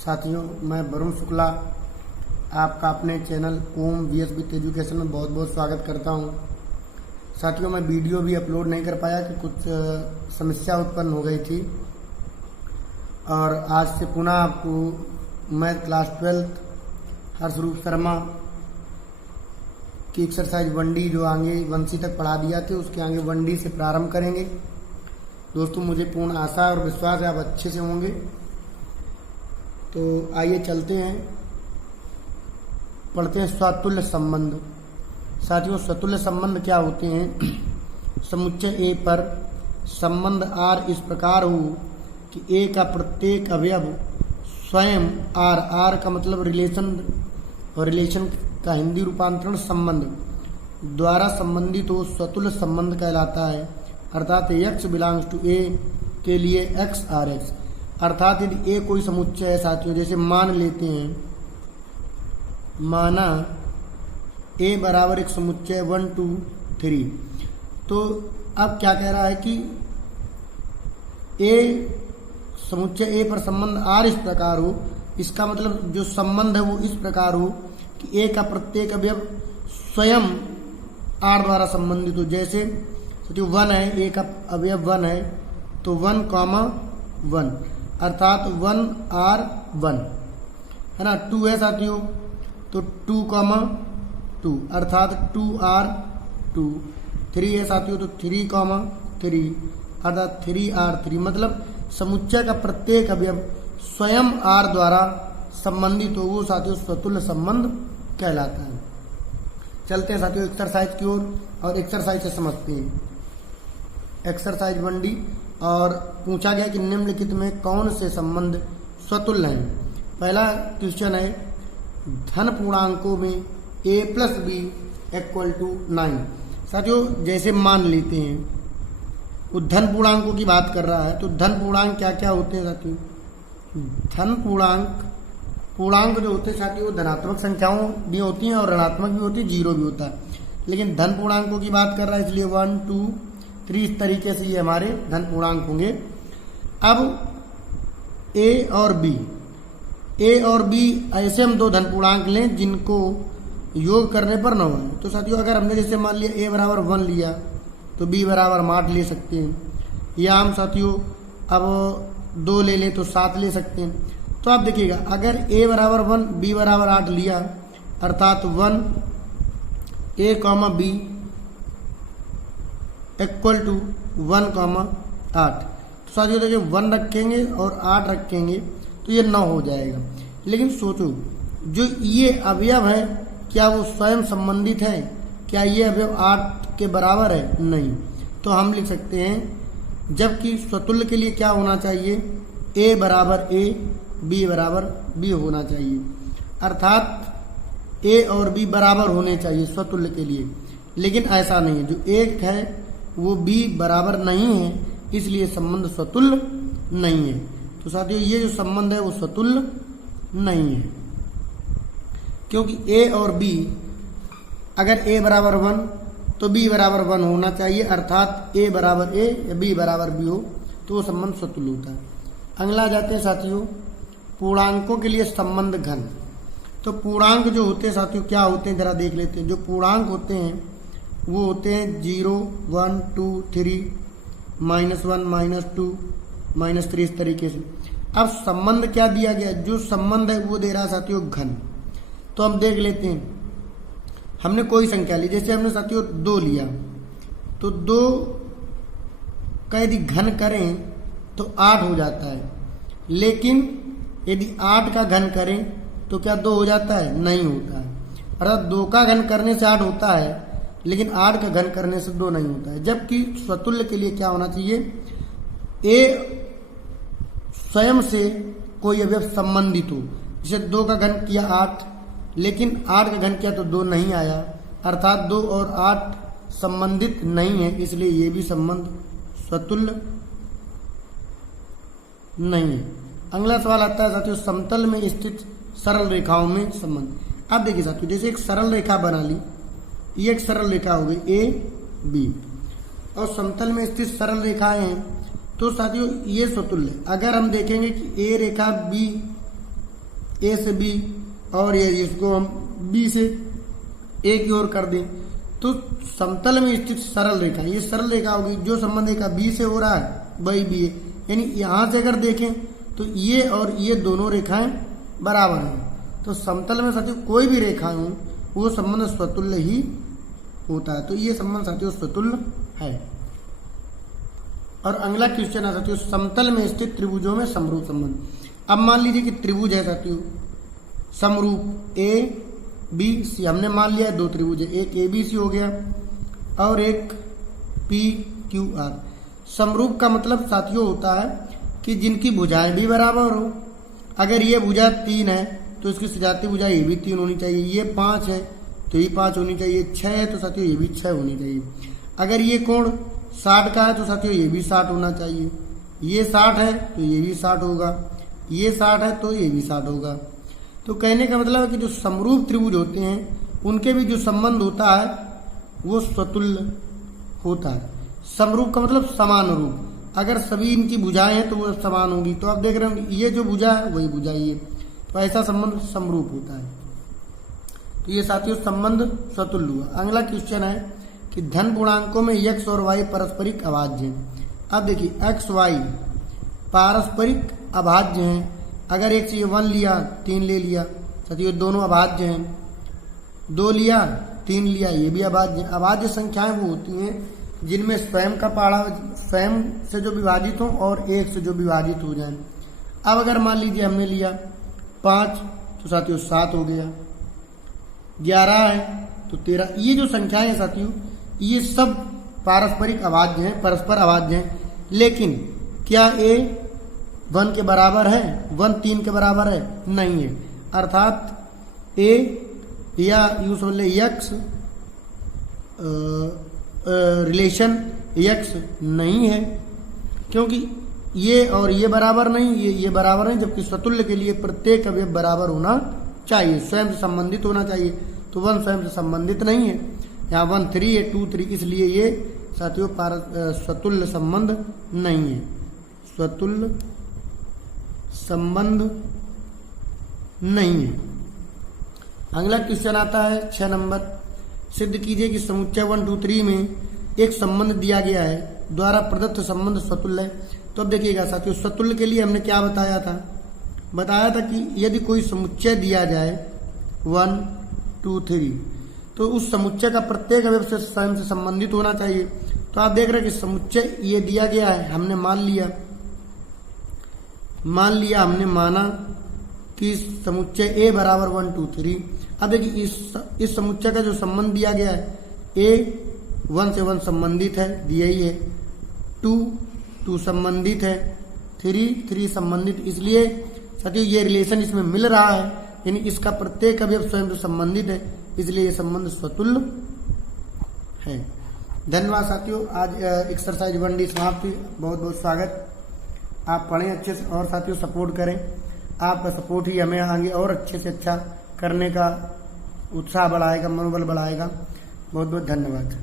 साथियों, मैं वरुण शुक्ला आपका अपने channel Om VS with education में बहुत बहुत स्वागत करता हूं। साथियों, मैं वीडियो भी अपलोड नहीं कर पाया कि कुछ समस्या उत्पन्न हो गई थी और आज से पुनः आपको मैं क्लास 12 हर्षरूप शर्मा की एक्सरसाइज 1D जो आगे 1C तक पढ़ा दिया थे उसके आगे 1D से प्रारंभ करेंगे। दोस्तों, मुझे पूर्ण आशा और विश्वास है आप अच्छे से होंगे। तो आइए चलते हैं, पढ़ते हैं स्वतुल्य संबंध। साथियों, स्वतुल्य संबंध क्या होते हैं? समुच्चय ए पर संबंध R इस प्रकार हो कि ए का प्रत्येक अवयव स्वयं R का मतलब रिलेशन, और रिलेशन का हिंदी रूपांतरण संबंध द्वारा संबंधित हो स्वतुल्य संबंध कहलाता है। अर्थात x बिलोंग्स टू ए के लिए x RX। अर्थात यदि ए कोई समुच्चय है साथियों, जैसे मान लेते हैं, माना ए बराबर एक समुच्चय 1 2 3, तो अब क्या कह रहा है कि ए समुच्चय ए पर संबंध R इस प्रकार हो, इसका मतलब जो संबंध है वो इस प्रकार हो कि ए का प्रत्येक अवयव स्वयं R द्वारा संबंधित हो। जैसे जो 1 है, ए का अवयव 1 है तो 1, अर्थात 1 R 1 है ना। 2 है साथियों तो 2, 2 अर्थात 2 R 2। 3 है साथियों तो 3, 3 अर्थात 3 R 3। मतलब समुच्चय का प्रत्येक अवयव स्वयं R द्वारा संबंधित हो, वो साथियों स्वतुल्य संबंध कहलाता है। चलते हैं साथियों एक्सरसाइज की ओर और एक्सरसाइज से समझते हैं। एक्सरसाइज 1D और पूछा गया कि निम्नलिखित में कौन से संबंध स्वतुल्य हैं। पहला क्वेश्चन है, धन पूर्णांकों में a + b = 9। साथियों, जैसे मान लेते हैं वो धन पूर्णांकों की बात कर रहा है, तो धन पूर्णांक क्या क्या होते हैं साथियों? धन पूर्णांक जो होते हैं साथियों वो धनात्मक संख्याओं भी होती हैं और ऋणात्मक भी होती है, 0 भी होता है। लेकिन धन पूर्णांकों की बात कर रहा है इसलिए 1 2 3 इस तरीके से ये हमारे धन पूर्णांक होंगे। अब ए और बी ऐसे हम दो धन पूर्णांक लें जिनको योग करने पर न हो। तो साथियों, अगर हमने जैसे मान लिया a बराबर 1 लिया तो b बराबर 8 ले सकते हैं, या हम साथियों अब 2 ले लें तो 7 ले सकते हैं। तो आप देखिएगा, अगर a बराबर 1 b बराबर 8 लिया अर्थात 1 a, b = 1, 8। तो साथियों देखिए 1 रखेंगे और 8 रखेंगे तो ये 9 हो जाएगा। लेकिन सोचो, जो ये अवयव है क्या वो स्वयं संबंधित है? क्या ये अवयव 8 के बराबर है? नहीं। तो हम लिख सकते हैं, जबकि स्वतुल्य के लिए क्या होना चाहिए? a बराबर a, b बराबर b होना चाहिए। अर्थात a और b बराबर होने चाहिए स्वतुल्य के लिए, लेकिन ऐसा नहीं है। जो एक है वो b बराबर नहीं है, इसलिए संबंध स्वतुल्य नहीं है। तो साथियों, ये जो संबंध है वो स्वतुल्य नहीं है, क्योंकि a और b, अगर a बराबर 1 तो b बराबर 1 होना चाहिए, अर्थात a बराबर a या b बराबर b हो तो वो संबंध स्वतुल्य होता है। अगला जाते हैं साथियों, पूर्णांकों के लिए संबंध घन। तो पूर्णांक जो होते हैं साथियों क्या होते हैं जरा देख लेते हैं। जो पूर्णांक होते हैं वो होते हैं 0 1 2 3, -1 -2 -3 इस तरीके से। अब संबंध क्या दिया गया? जो संबंध है वो दे रहा है साथियों घन। तो हम देख लेते हैं, हमने कोई संख्या ली, जैसे हमने साथियों 2 लिया तो 2 का यदि घन करें तो 8 हो जाता है। लेकिन यदि 8 का घन करें तो क्या 2 हो जाता है? नहीं होता है। अर्थात 2 का घन करने से 8 होता है, लेकिन 8 का घन करने से 2 नहीं होता है। जबकि स्वतुल्य के लिए क्या होना चाहिए? a स्वयं से कोई अवयव संबंधित हो। जैसे 2 का घन किया 8, लेकिन 8 का घन किया तो 2 नहीं आया, अर्थात 2 और 8 संबंधित नहीं है, इसलिए ये भी संबंध स्वतुल्य नहीं है। अगला सवाल आता है साथियों, समतल में स्थित सरल रेखाओं में संबंध। अब देखिए साथियों, जैसे एक सरल रेखा बना ली, ये एक सरल रेखा हो गई ए बी, और समतल में स्थित सरल रेखाएं हैं तो साथियों ये स्वतुल्य। अगर हम देखेंगे कि ए रेखा बी ए से बी, और ये इसको हम बी से ए की ओर कर दें, तो समतल में स्थित सरल रेखा, ये सरल रेखा होगी। जो संबंध एक बी से हो रहा है वही बी है, यानी यहां से अगर देखें तो ये और ये दोनों रेखाएं बराबर हैं। तो समतल में साथियों कोई भी रेखा हो वो संबंध स्वतुल्य ही होता है। तो ये संबंध साथियों स्वतुल्य है। और अगला क्वेश्चन है साथियों, समतल में स्थित त्रिभुजों में समरूप संबंध। अब मान लीजिए कि त्रिभुज है साथियों समरूप ए बी सी, हमने मान लिया दो त्रिभुज है, एक ए बी सी हो गया और एक पी क्यू आर। समरूप का मतलब साथियों होता है कि जिनकी भुजाएं भी बराबर हो। अगर ये भुजा 3 है तो इसकी सजाती भुजा ये भी 3 होनी चाहिए, ये 5 है तो ये 5 होनी चाहिए, 6 है तो साथियों ये भी 6 होनी चाहिए। अगर ये कोण 60 का है तो साथियों ये भी 60 होना चाहिए, ये 60 है तो ये भी 60 होगा, ये 60 है तो ये भी 60 होगा। तो कहने का मतलब है कि जो समरूप त्रिभुज होते हैं उनके भी जो संबंध होता है वो स्वतुल्य होता है। समरूप का मतलब समान रूप, अगर सभी इनकी भुजाएं हैं तो वो समान होगी। तो आप देख रहे हो ये जो भुजा है वही भुजा ये, तो ऐसा संबंध समरूप होता है। तो ये साथियों संबंध स्वतुल्य हुआ। अगला क्वेश्चन है कि धन पूर्णांकों में x और y पारस्परिक अभाज्य हैं। अब देखिए x y पारस्परिक अभाज्य हैं। अगर एक से 1 लिया 3 ले लिया साथियों दोनों अभाज्य हैं, 2 लिया 3 लिया ये भी अभाज्य। अभाज्य संख्याएं वो होती हैं जिनमें स्वयं का पहाड़ा स्वयं से जो विभाजित हो और एक से जो विभाजित हो जाए। अब अगर मान लीजिए हमने लिया 5 तो साथियों 7 हो गया, 11 है तो 13। ये जो संख्याएं हैं साथियों ये सब पारस्परिक अभाज्य हैं, परस्पर अभाज्य हैं। लेकिन क्या ए 1 के बराबर है, 1 3 के बराबर है? नहीं है। अर्थात ए या यूं समझ ले यक्स रिलेशन यक्स नहीं है, क्योंकि ये और ये बराबर नहीं, ये बराबर नहीं, जबकि स्वतुल्य के लिए प्रत्येक अवयव बराबर होना चाहिए, स्वयं से संबंधित होना चाहिए। तो 1 स्वयं से संबंधित नहीं है, यहाँ 1 3 है, 2 3, इसलिए ये साथियों स्वतुल्य संबंध नहीं है, स्वतुल्य संबंध नहीं है। अगला क्वेश्चन आता है 6 नंबर। सिद्ध कीजिए कि समुच्चय 1 2 3 में एक संबंध दिया गया है द्वारा प्रदत्त संबंध स्वतुल्य है। तो अब देखिएगा साथियों स्वतुल्य के लिए हमने क्या बताया था कि यदि कोई समुच्चय दिया जाए 1 2 3 तो उस समुच्चय का प्रत्येक अवयव से स्वयं से संबंधित होना चाहिए। तो आप देख रहे हैं कि समुच्चय ये दिया गया है, हमने मान लिया हमने माना कि समुच्चय ए बराबर 1 2 3। अब देखिए इस समुच्चय का जो संबंध दिया गया है ए 1 से 1 संबंधित है, दिया ही है, 2 2 संबंधित है, 3 3 संबंधित, इसलिए साथियों ये रिलेशन इसमें मिल रहा है, यानी इसका प्रत्येक अवयव स्वयं से संबंधित है, इसलिए ये संबंध स्वतुल्य है। धन्यवाद साथियों, आज एक्सरसाइज 1D समाप्त हुई। बहुत बहुत स्वागत। आप पढ़ें अच्छे से और साथियों सपोर्ट करें, आपका सपोर्ट ही हमें आगे और अच्छे से अच्छा करने का उत्साह बढ़ाएगा, मनोबल बढ़ाएगा। बहुत बहुत धन्यवाद।